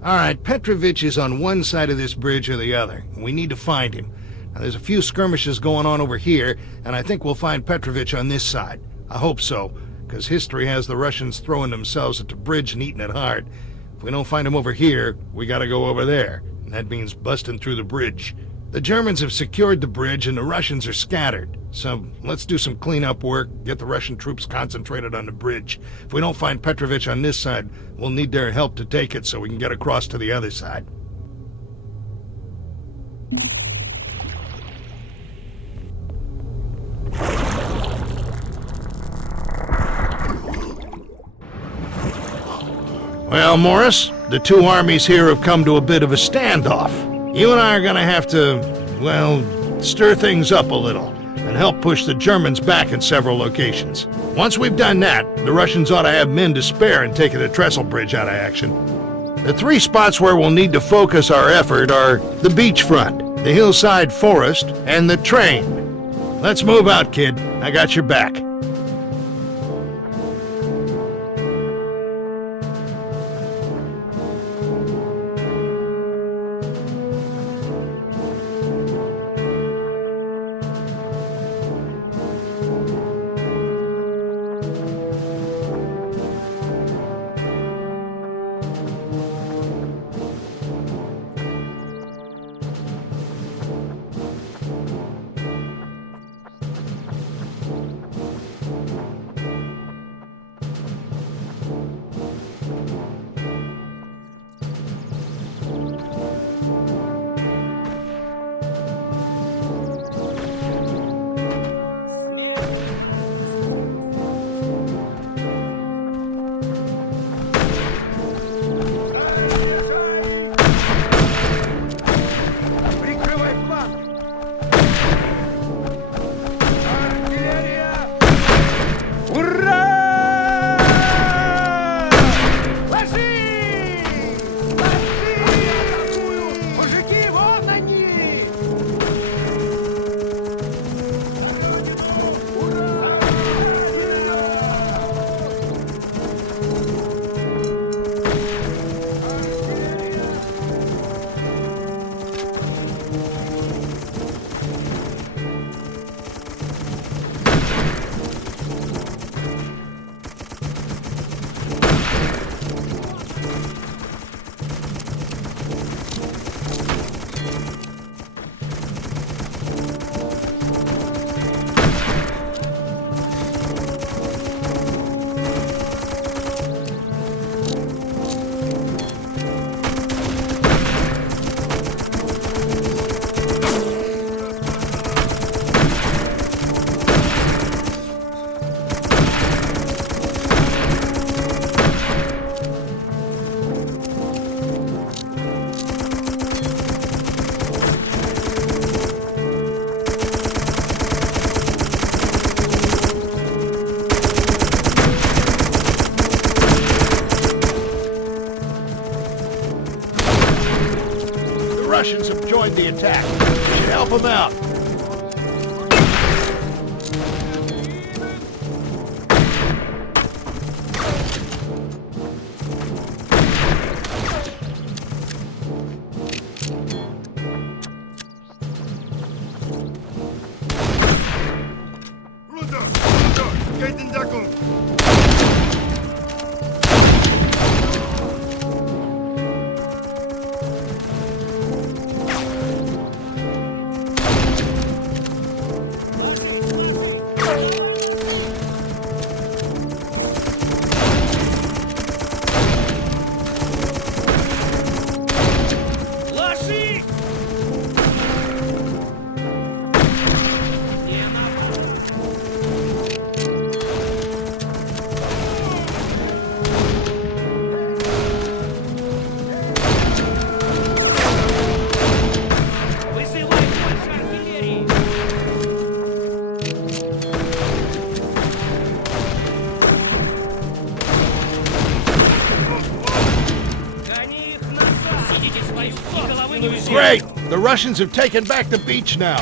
Alright, Petrovich is on one side of this bridge or the other. We need to find him. Now, there's a few skirmishes going on over here, and I think we'll find Petrovich on this side. I hope so, because history has the Russians throwing themselves at the bridge and eating it hard. If we don't find him over here, we gotta go over there, and that means busting through the bridge. The Germans have secured the bridge and the Russians are scattered. So let's do some cleanup work, get the Russian troops concentrated on the bridge. If we don't find Petrovich on this side, we'll need their help to take it so we can get across to the other side. Well, Morris, the two armies here have come to a bit of a standoff. You and I are gonna have to, well, stir things up a little and help push the Germans back in several locations. Once we've done that, the Russians ought to have men to spare in taking the Trestle Bridge out of action. The three spots where we'll need to focus our effort are the beachfront, the hillside forest, and the train. Let's move out, kid. I got your back. Russians have joined the attack. We should help them out. Geht in Deckung! Great! The Russians have taken back the beach now.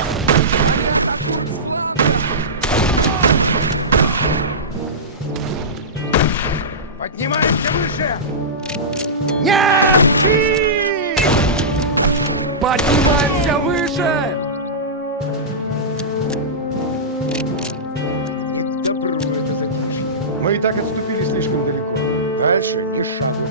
Поднимаемся выше! Немцы! Поднимаемся выше! Мы и так отступили слишком далеко. Дальше ни шага.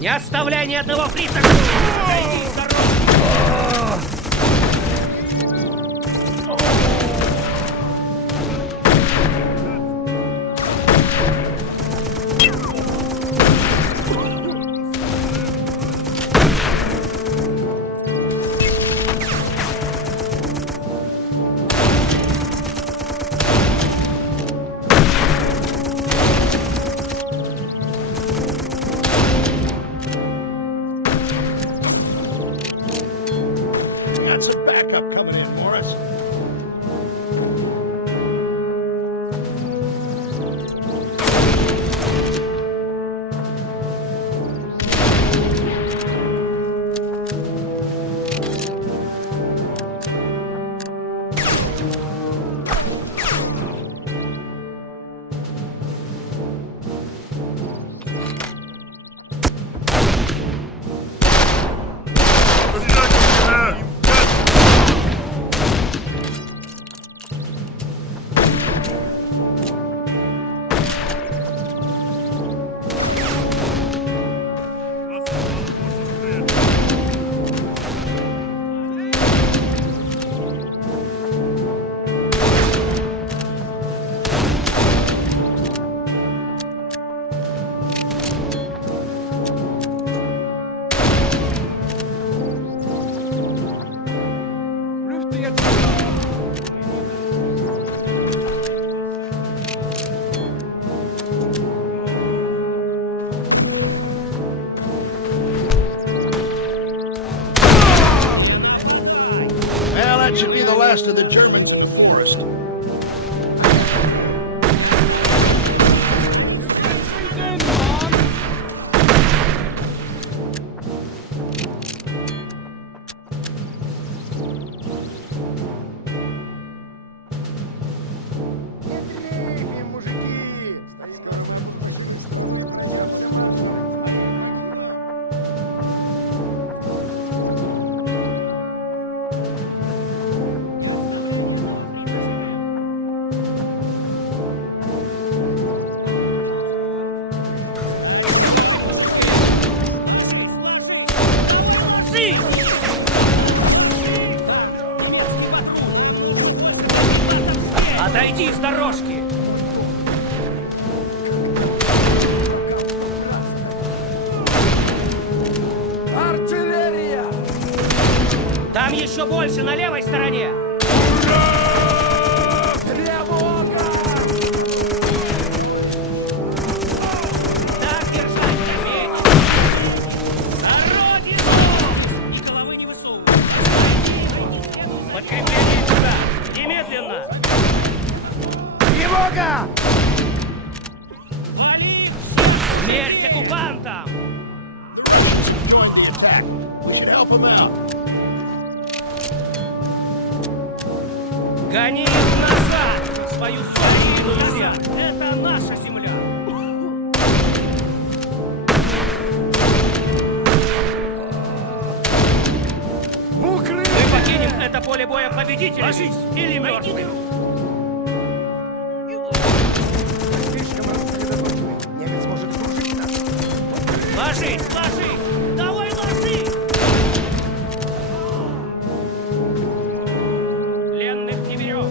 Не оставляй ни одного фрица! Отойди с дороги! Got some backup coming in, Morris. Well, that should be the last of the Germans in the forest. Отойди с дорожки! Артиллерия! Там еще больше, на левой стороне! Тревога! Так держать! Бей! Смерть оккупантам! Гони их назад! В свою собственную землю! Это наша земля! Мы покинем это поле боя победителями или мертвыми! Слишком рассредоточены. Немец может крушить нас. Ложись! Ложись! Давай ложись! Пленных не берем!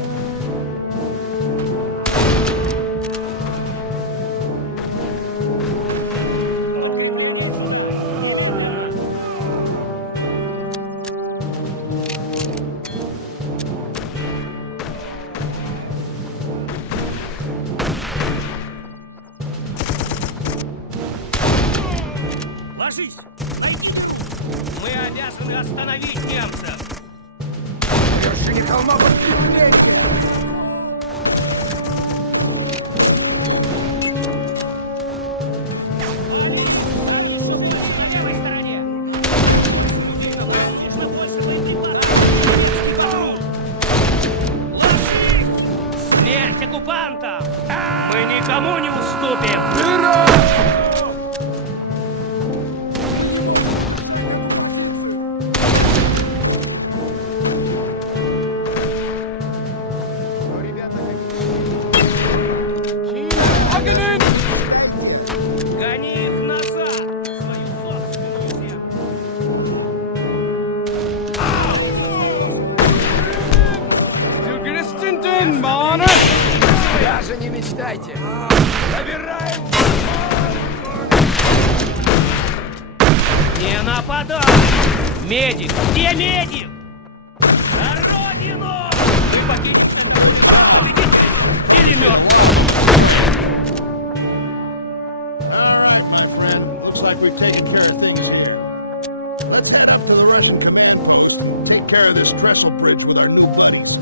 Ложись! Найди! Мы обязаны остановить немцев! Вершине холма подкрепление. На левой стороне! Смерть оккупантам! Мы никому не уступим! Ну, ребята, Гони их назад! В свою собственную землю! Даже не мечтайте! Забираем! Не нападай! Медик! Где медик? За родину! Мы покинем это победителями или мертвыми! All right, my friend. Looks like we've taken care of things here. Let's head up to the Russian command. Take care of this Trestle bridge with our new buddies.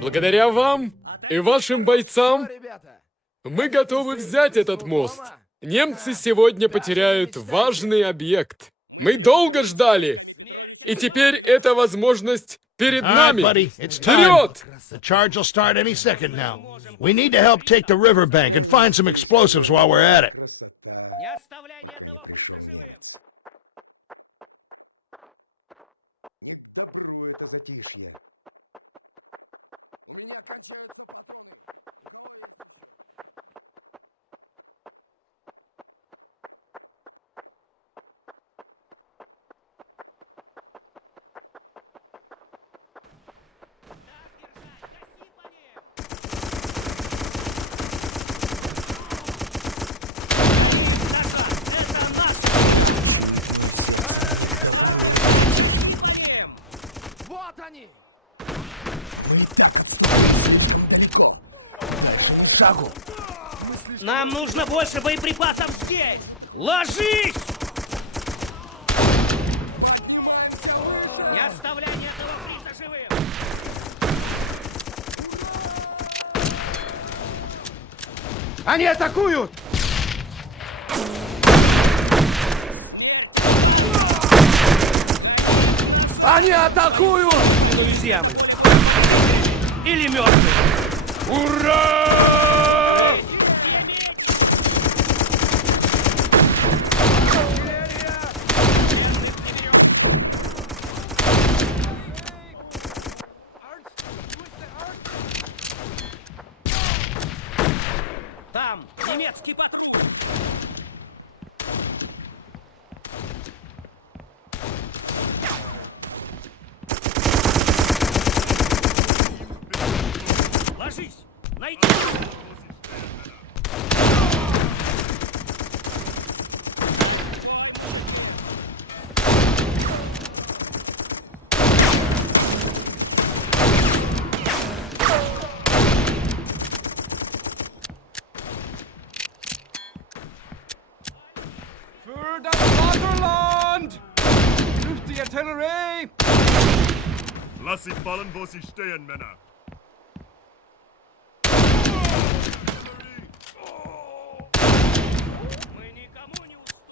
Благодаря вам и вашим бойцам Ребята! мы готовы взять этот мост. Немцы сегодня потеряют важный объект. Мы долго ждали, и теперь эта возможность перед All right, нами. buddy. It's time. Вперед! The charge will start any second now. We need to help take the riverbank and find some explosives while we're at it. красота. Не оставляй ни одного Пришел фрица живым! немец. Не к добру это затишье. У меня кончаются патроны! Вот они! Вы и так отступили слишком далеко. Дальше шагу. Нам нужно больше боеприпасов здесь! Ложись! Не оставляй ни одного фрица живым! Они атакуют! Они атакуют! Миную землю! Или мертвый! Ура! Там немецкий патруль! Ложись! Найди! Für das Vaterland! Ruft die Artillerie! Lass sie fallen, wo sie stehen, Männer. Мы никому не уступим!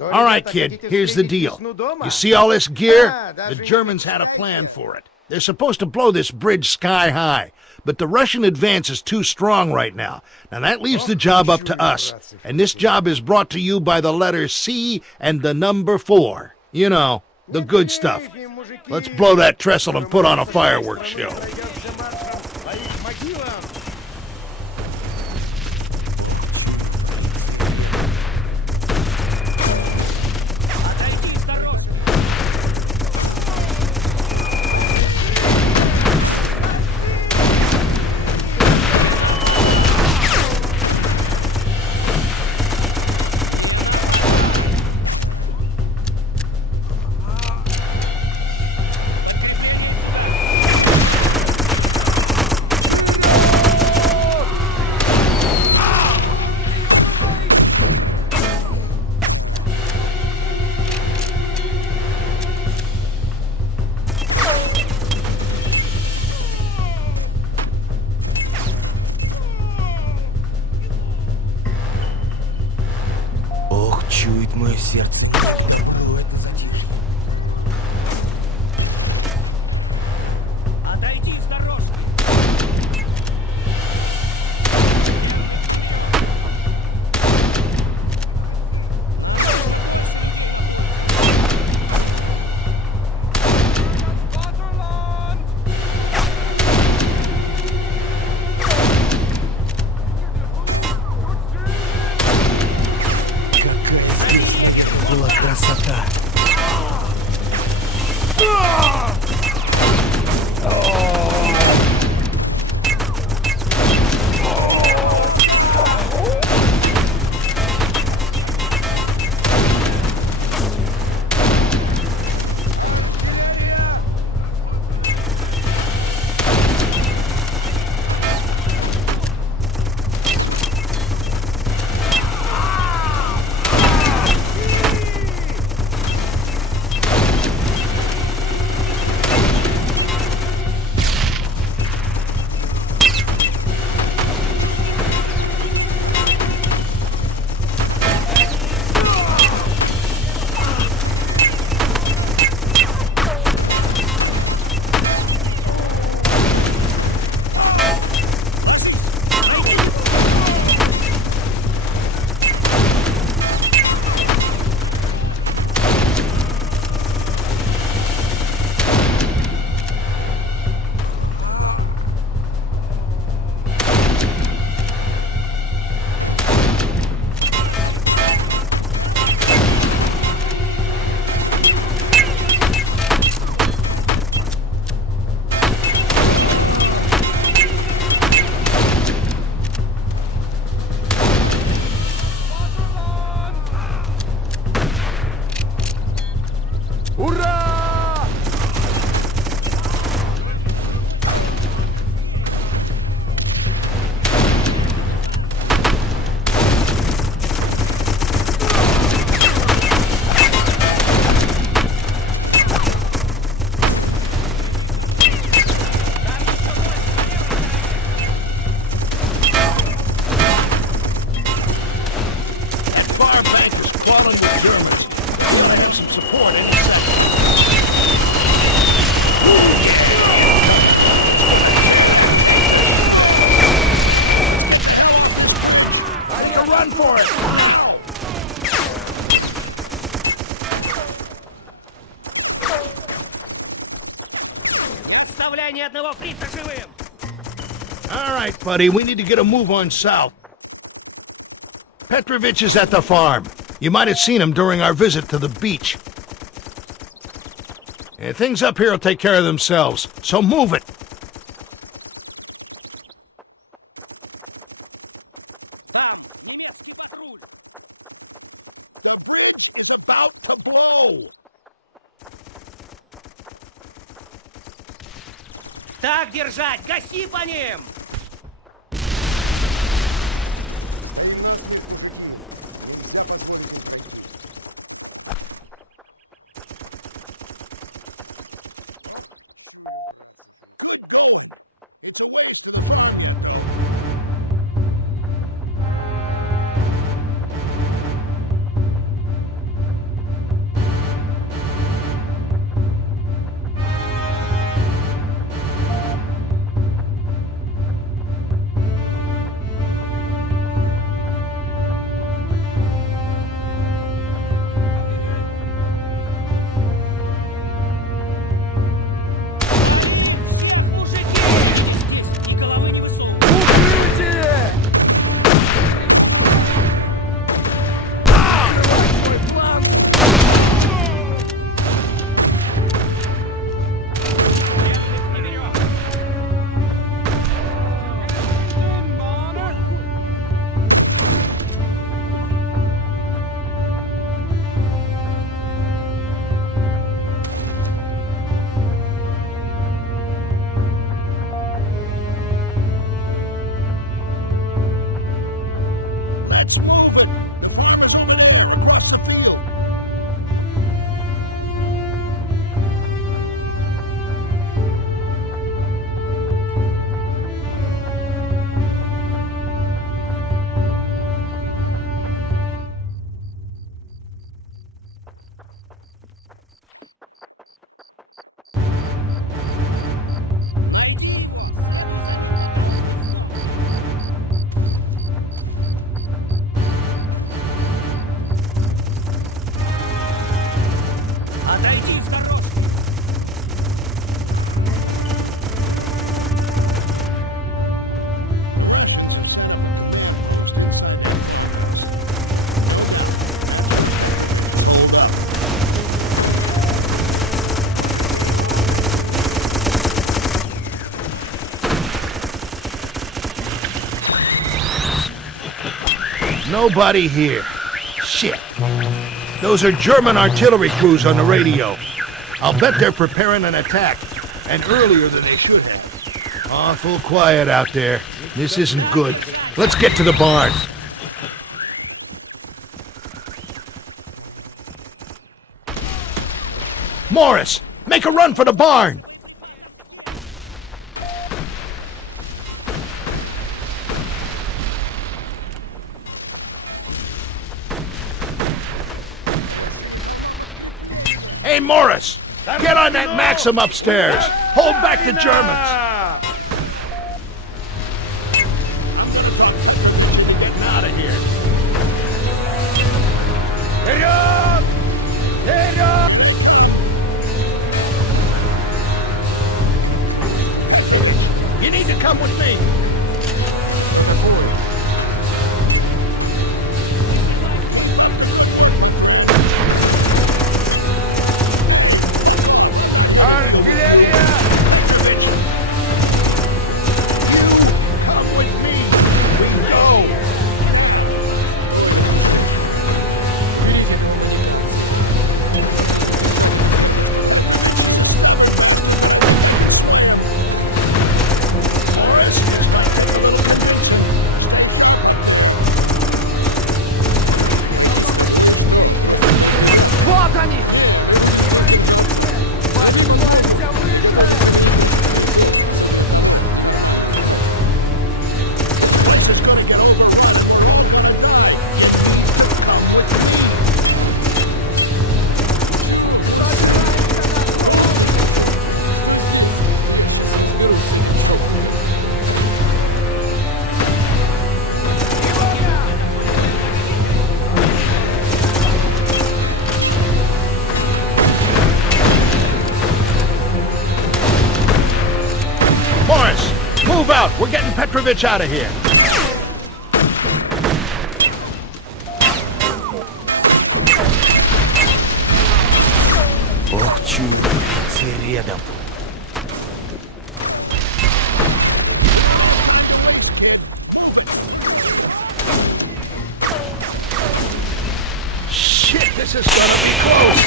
All right, kid, here's the deal. You see all this gear? The Germans had a plan for it. They're supposed to blow this bridge sky high, but the Russian advance is too strong right now. Now that leaves the job up to us, and this job is brought to you by the letter C and the number 4. You know, the good stuff. Let's blow that trestle and put on a fireworks show. Отойди с дороги! Ох, чует мое сердце. Ну, это затишье. Отойди с дороги! Какая здесь была красота! оставляй ни одного фрица живым! All right, buddy, we need to get a move on south. Petrovich is at the farm. You might have seen him during our visit to the beach. And things up here will take care of themselves, so move it. Там, немецкий патруль! The bridge is about to blow. Так держать! Гаси по ним! Nobody here. Shit. Those are German artillery crews on the radio. I'll bet they're preparing an attack, and earlier than they should have. Awful quiet out there. This isn't good. Let's get to the barn. Morris, make a run for the barn! Hey, Morris! Get on that Maxim upstairs! Hold back the Germans! I'm gonna talk to you getting out of here. Вперед! Вперед! You need to come with me! out! We're getting Petrovich out of here! Ох, чую, це рядом. Shit, this is gonna be close!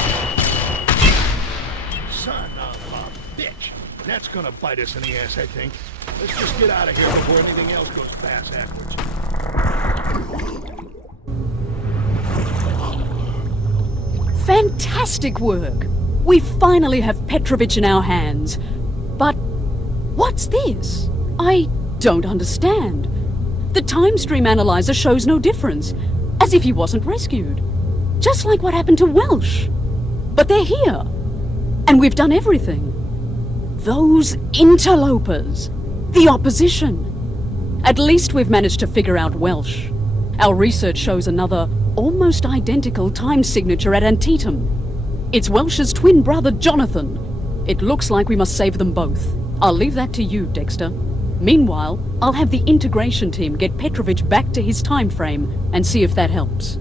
Son of a bitch! That's gonna bite us in the ass, I think. Let's just get out of here before anything else goes fast backwards. Fantastic work! We finally have Petrovich in our hands. But what's this? I don't understand. The time stream analyzer shows no difference, as if he wasn't rescued. Just like what happened to Welsh. But they're here, and we've done everything. Those interlopers, the opposition. At least we've managed to figure out Welsh. Our research shows another, almost identical time signature at Antietam. It's Welsh's twin brother, Jonathan. It looks like we must save them both. I'll leave that to you, Dexter. Meanwhile, I'll have the integration team get Petrovich back to his time frame and see if that helps.